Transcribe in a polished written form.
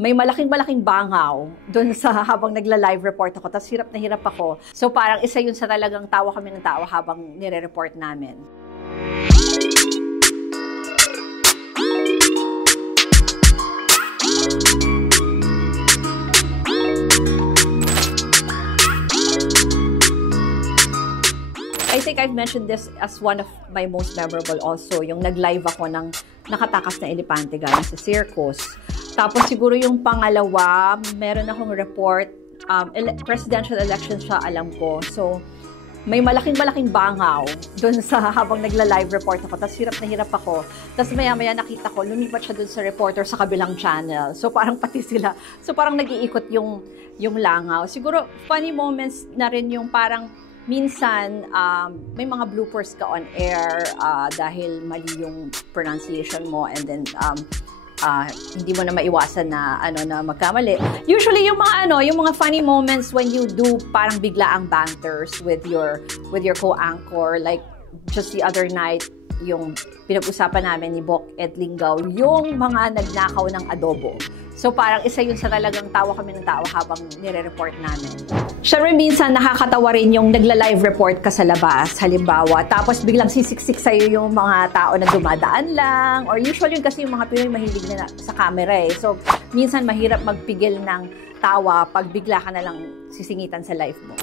may malaking bangaw doon sa habang nagla-live report ako. Tapos hirap na hirap ako. So parang isa yun sa talagang tawa kami ng tawa habang nire-report namin. I think I've mentioned this as one of my most memorable also, yung nag-live ako ng nakatakas na elepante galing sa circus. Tapos siguro yung pangalawa, meron akong report, presidential election siya, alam ko. So, may malaking bangaw doon sa habang nagla-live report ako. Tapos hirap na hirap ako. Tapos maya-maya nakita ko, lumipat siya doon sa reporter sa kabilang channel. So, parang pati sila. So, parang nag-iikot yung langaw. Siguro, funny moments na rin yung parang minsan, may mga bloopers ka on air dahil mali yung pronunciation mo, and then hindi mo na maiwasan na na magkamali. Usually yung mga funny moments when you do parang biglaang banters with your co-anchor, like just the other night, yung pinag-usapan namin ni Bok Ed Lingaw, yung mga nagnakaw ng adobo. So parang isa yun sa talagang tawa kami ng tawa habang nire-report namin. Siyempre minsan nakakatawa rin yung nagla-live report ka sa labas, halimbawa, tapos biglang sisiksik sa'yo yung mga tao na dumadaan lang, or usually yun kasi yung mga Pinoy mahilig na sa camera eh. So minsan mahirap magpigil ng tawa pag bigla ka na lang sisingitan sa live mo.